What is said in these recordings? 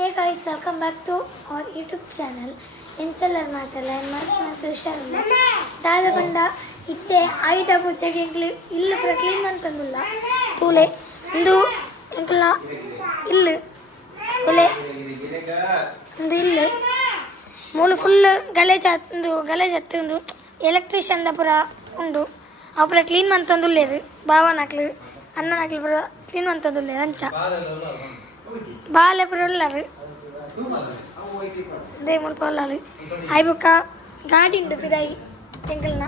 Hey guys, welcome back to our YouTube channel. Inchalla matala mast hushariಲ್ಲ ದಾದ ಬಂಡ ಇತ್ತೆ ಆಯುಧ ಪೂಜೆಗೆ ಇಲ್ಲಿ ಕ್ಲೀನ್ ಅಂತಂದಿಲ್ಲ ತೂಲೆ ಒಂದು ಎಂಕಲ ಇಲ್ಲಿ ತೂಲೆ ಒಂದು ಇಲ್ಲಿ ಮೂಲ ಫುಲ್ ಗಲೇಜ್ ಹತ್ತೊಂದು ಎಲೆಕ್ಟ್ರಿಷಿಯನ್ ಪುರ ಉಂಡು ಅಪುರ ಕ್ಲೀನ್ ಮಂತಂದುಲ್ಲೇರು ಬಾವನಾಕ್ಲು ಅಣ್ಣನಾಕ್ಲು ಪುರ ಕ್ಲೀನ್ ಮಂತಂದುಲ್ಲೇರು ಅಂಚ ಬಾಲೆ ಪುರ ಉಳ್ಳಾರು ಅದೇ ಮುಲ್ಪ ಉಳ್ಳಾರು ಆಯ್ಬುಕ್ಕ ಗಾಡಿ ಉಂಡು ಪಿದಾಯಿ ತೆಂಕಲ್ನ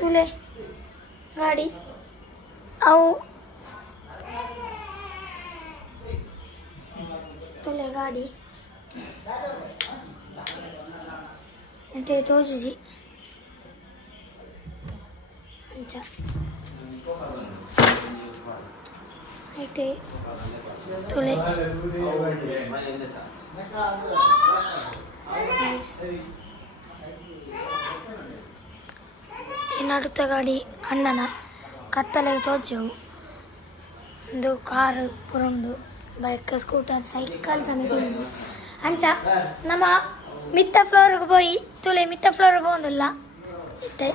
ತುಲೆ ಗಾಡಿ ಅವು ತುಲೆ ಗಾಡಿ ಎಂಟೆ ತೋಜುಜಿ ಅಂಚ అయితే ತುಲೆ ನಡುತ್ತ ಗಾಡಿ ಅಣ್ಣನ ಕತ್ತಲೆ ತೋಜವು ಒಂದು ಕಾರು ಪುರುಂಡು ಬೈಕ್ ಸ್ಕೂಟರ್ ಸೈಕಲ್ ಸಮೇತ ಉಂಡು ಅಂಚ ನಮ್ಮ ಮಿತ್ತ ಫ್ಲೋರ್ಗೆ ಹೋಗಿ ತುಲೆ ಮಿತ್ತ ಫ್ಲೋರ್ ಹೋಗೋದಿಲ್ಲ ಇತ್ತೆ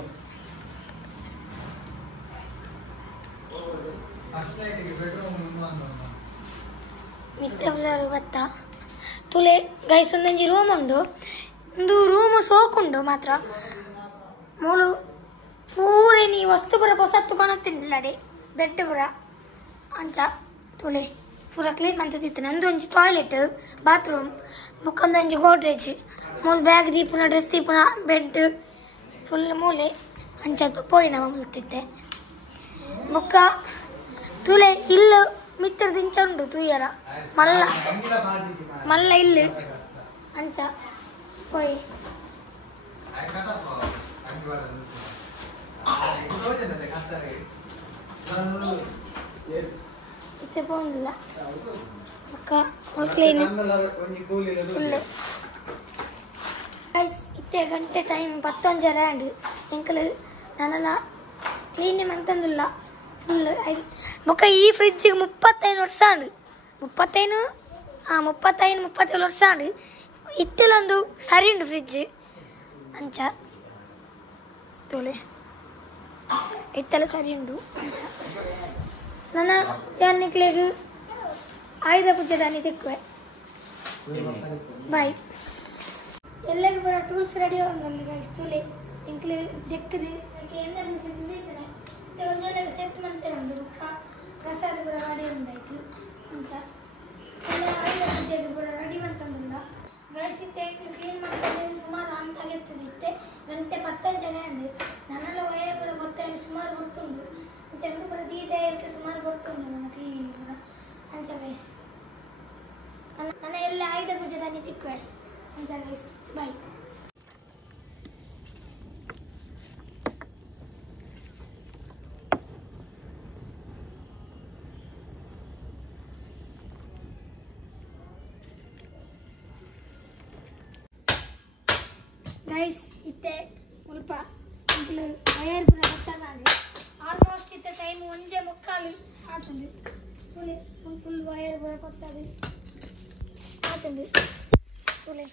ಮಿತ್ತ ಫ್ಲೋರ್ ಬತ್ತ ತುಲೆ ಗೈಸ್ ಒಂದೊಂಜಿ ರೂಮ್ ಉಂಡು ಒಂದು ರೂಮ್ ಸೋಕುಂಡು ಮಾತ್ರ ಮೂಲು ಪೂರೆ ನೀ ವಸ್ತು ಪುರ ಹೊಸತ್ತು ಕೊನತ್ತಿಂಡಿಲ್ಲಡೆ ಬೆಡ್ ಪುರ ಅಂಚ ತುಲೆ ಪೂರ ಕ್ಲೀನ್ ಮಂತದಿತ್ತನೆ ಒಂದು ಒಂಜಿ ಟಾಯ್ಲೆಟ್ ಬಾತ್ರೂಮ್ ಮುಕ್ಕೊಂದೊಂಜಿ ಗೋಡ್ರೇಜ್ ಮೂಲು ಬ್ಯಾಗ್ ದೀಪುನ ಡ್ರೆಸ್ ದೀಪುನ ಬೆಡ್ ಫುಲ್ ಮೂಲೆ ಅಂಚ ಪೋಯಿನ ಮುಲ್ತಿದ್ದೆ ಮುಕ್ಕ ತುಲೆ ಇಲ್ಲು ಮಿತ್ರ ದಿಂಚ ಉಂಡು ತೂಯರ ಮಲ್ಲ ಇಲ್ಲು ಅಂಚ ಪೋಯಿ ಇತ್ತೆ ಪೋಂದಿಲ್ಲ ಅಕ್ಕ ಕ್ಲೀನ್ ಫುಲ್ ಇತ್ತೆ ಗಂಟೆ ಟೈಮ್ 11:30 ಎಂಕಲು ನನ್ನ ಕ್ಲೀನ್ ಮಂತಂದಿಲ್ಲ ಫುಲ್ ಬೊಕ್ಕ ಈ ಫ್ರಿಡ್ಜಿಗೆ 35 ವರ್ಷ ಉಂಡು 35-37 ವರ್ಷ ಉಂಡು ಇತ್ತೆಲ್ಲೊಂದು ಸರಿ ಉಂಡು ಫ್ರಿಡ್ಜ್ ಅಂಚ ತೋಲೆ ಇತ್ತೆಲ್ಲ ಸರಿ ಉಂಡು ಅಂಚ ನನ್ನ ಯಾನಿಕ್ಲೆಗ್ ಆಯುಧ ಪೂಜೆ ದಾನಿ ತಿಕ್ಕುವೆ ಬಾಯ್ ಎಲ್ಲರಿಗೂ ಬರೋ ಟೂಲ್ಸ್ ರೆಡಿ ಆಗೋಂಗಲ್ಲಿ ಗೈಸ್ ತುಲೆ ಎಂಕ್ಲೆ ದೆಕ್ಕದು ಎಲ್ಲರೂ ಸಿದ್ದಿದ್ದಾರೆ ಒಂಜೊಂದು ಸೆಟ್ ಮಂತೆ ಉಂಡು ಪ್ರಸಾದ ಪೂರ ರೆಡಿ ಉಂಡಾಯ್ತು ಅಂಚ ಎಲ್ಲ ಆಯುಧ ಪೂಜೆದು ಪೂರ ರೆಡಿ ಮಾಡ್ಕೊಂಡಿಲ್ಲ ಗೈಸ್ ಇತ್ತೆ ಕ್ಲೀನ್ ಮಾಡ್ಕೊಂಡು ಸುಮಾರು ಅಂತಾಗಿರ್ತದೆ ಇತ್ತೆ ಗಂಟೆ 15 ಉಂಡು ನನ್ನೆಲ್ಲ ವಯ ಪೂರ ಗೊತ್ತಾಗಿ ಸುಮಾರು ಕೊಡ್ತುಂಡು ಅಂಚ ಎಂಟು ಪೂರ ದೀದಾಯಕ್ಕೆ ಸುಮಾರು ಕೊಡ್ತುಂಡು ನನ್ನ ಕ್ಲೀನಿಂಗ್ ಪೂರ ಅಂಚ ಗೈಸ್ ನನ್ನ ಎಲ್ಲ ಆಯುಧ ಪೂಜೆ ದಾನಿ ತಿಕ್ಕುವೆ ಅಂಚ ಗೈಸ್ ಬಾಯ್ ಗೈಸ್ ಇತ್ತೆ ಸ್ವಲ್ಪ ಇಂಕ್ಲು ವಯರ್ ಪೂರ ಗೊತ್ತಾಗ ಆಲ್ಮೋಸ್ಟ್ ಇತ್ತೆ ಟೈಮ್ 1:45 ಆತುಂಡು ಫುಲ್ ವಯರ್ ಪೂರ ಗೊತ್ತಾಗ ಆತುಂಡು ತುಲೆ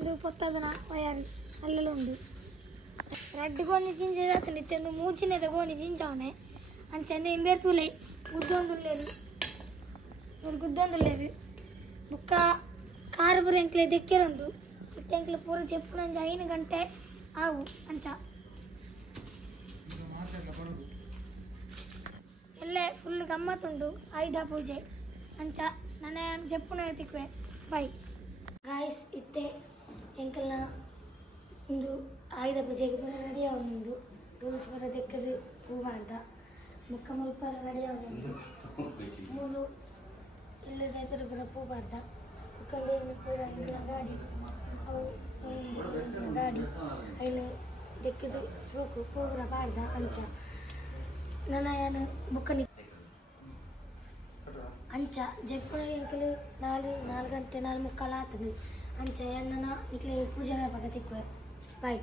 ಇದು ಪೊತ್ತದನ ವಯರ್ ಅಲ್ಲೆಲ್ಲ ಉಂಡು ರೆಡ್ ಗೋಣಿ ಜಿಂಜ ಆತುಂಡು ಇತ್ತೆ ಒಂದು ಮೂಚಿನೆದ ಗೋಣಿ ಜಿಂಜವನೆ ಅಂಚಂದೆ ಇಂಬೇರ್ ತುಲೆ ಗುದ್ದೊಂದುಲ್ಲೇರು ಬುಕ್ಕ ಕಾರು ಪೂರ ಎಂಕ್ಲೆ ದೆಕ್ಕೆರುಂಡು ಎಂಕ್ಲು ಪೂರ ಚೆಪ್ಪುನಂಜ 5 ಗಂಟೆ ಆವು ಅಂಚ ಎಲ್ಲೇ ಫುಲ್ ಗಮ್ಮತ್ತುಂಡು ಆಯುಧ ಪೂಜೆ ಅಂಚ ನನ್ನ ಜಪ್ಪುನ ತಿಕ್ಕುವೆ ಬಾಯ್ ಗಾಯ್ಸ್ ಇತ್ತೆ ಎಂಕಲ್ನ ಒಂದು ಆಯುಧ ಪೂಜೆಗೆ ಪೂರ ರೆಡಿ ಆಗುಂಡು ಟೂಲ್ಸ್ ಪೂರ ದೆಕ್ಕದು ಹೂವಾಡ್ದ ಮುಕ್ಕ ಮುಲ್ಪ ರೆಡಿ ಆಗುಂಡು ಮೂಲು ಇಲ್ಲದ ಎದುರು ಪೂರ ಪೂವಾಡ್ದ ಮುಕ್ಕಂದೇನು ಪೂರ ಇಂಗ್ಲ ಗಾಡಿ ಗಾಡಿ ಅಯ್ನ ದೆಕ್ಕದು ಸೋಕು ಪೂರ ಪಾಡ್ದ ಅಂಚ ನನ್ನ ಏನು ಬುಕ್ಕನಿ ಅಂಚ ಜಪ್ಪುನ ಎಂಕಲು 4 ಗಂಟೆ 4:45 ಆತದು ಅಂಚ ಎನ್ನ ಇಕ್ಲೆ ಪೂಜೆ ಪಕ್ಕ ತಿಕ್ಕುವೆ ಬಾಯ್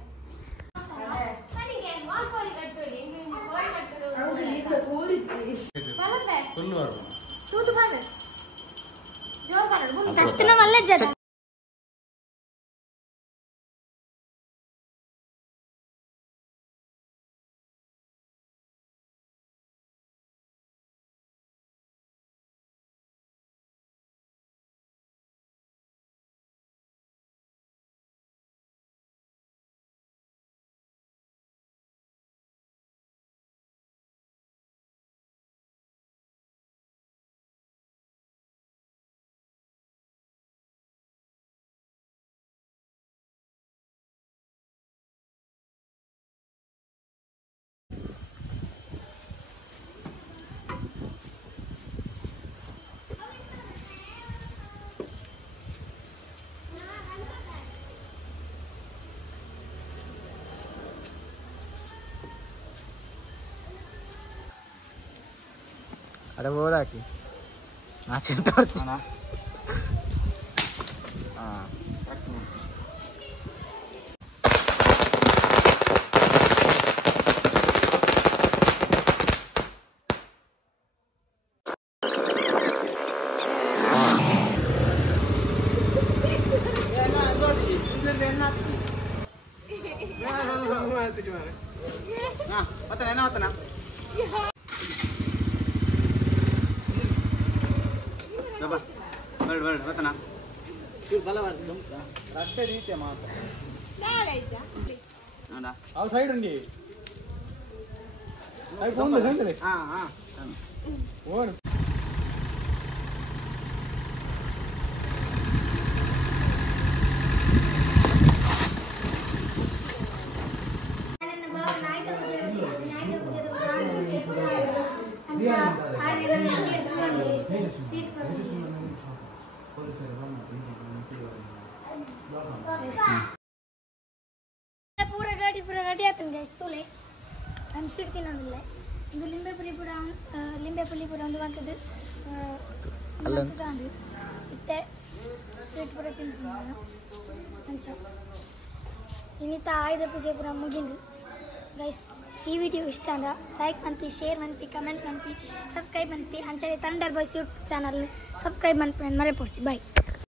ಫುಲ್ ವರ್ಮ ಕತ್ತಿನ ಮಲ್ಲ ಜದ ada bola ki macam torti mana ರಸ್ತೆ ರೀತಿಯ ಮಾತ್ರ ಅವು ಸೈಡ್ ಉಂಡಿ ಓಡು पूरा रेडी आते हैं तोले हम सीट के नंदले ಇದು ಲಿಂಬೆಪುಲಿ ಪುರ ಒಂದು ಬಂತದ್ದು ಅಲ್ಲಂತಾಂದು ಇತ್ತೆ ಸ್ವೀಟ್ ಪುರ ತಿಂತಿದ್ದೆ ಅಂಚ ಇನ್ನಿತ ಆಯುಧ ಪೂಜೆ ಪುರ ಮುಗಿಂದು ಗೈಸ್ ಈ ವಿಡಿಯೋ ಇಷ್ಟ ಅಂದ ಲೈಕ್ ಮನ್ಪಿ ಶೇರ್ ಮನ್ಪಿ ಕಮೆಂಟ್ ಮನ್ಪಿ ಸಬ್ಸ್ಕ್ರೈಬ್ ಮನ್ಪಿ ಅಂಚನೆ thunder boys YouTube channel subscribe ಮನ್ಪಿ ಮರೆ ಪೋಡ್ಸಿ ಬಾಯ್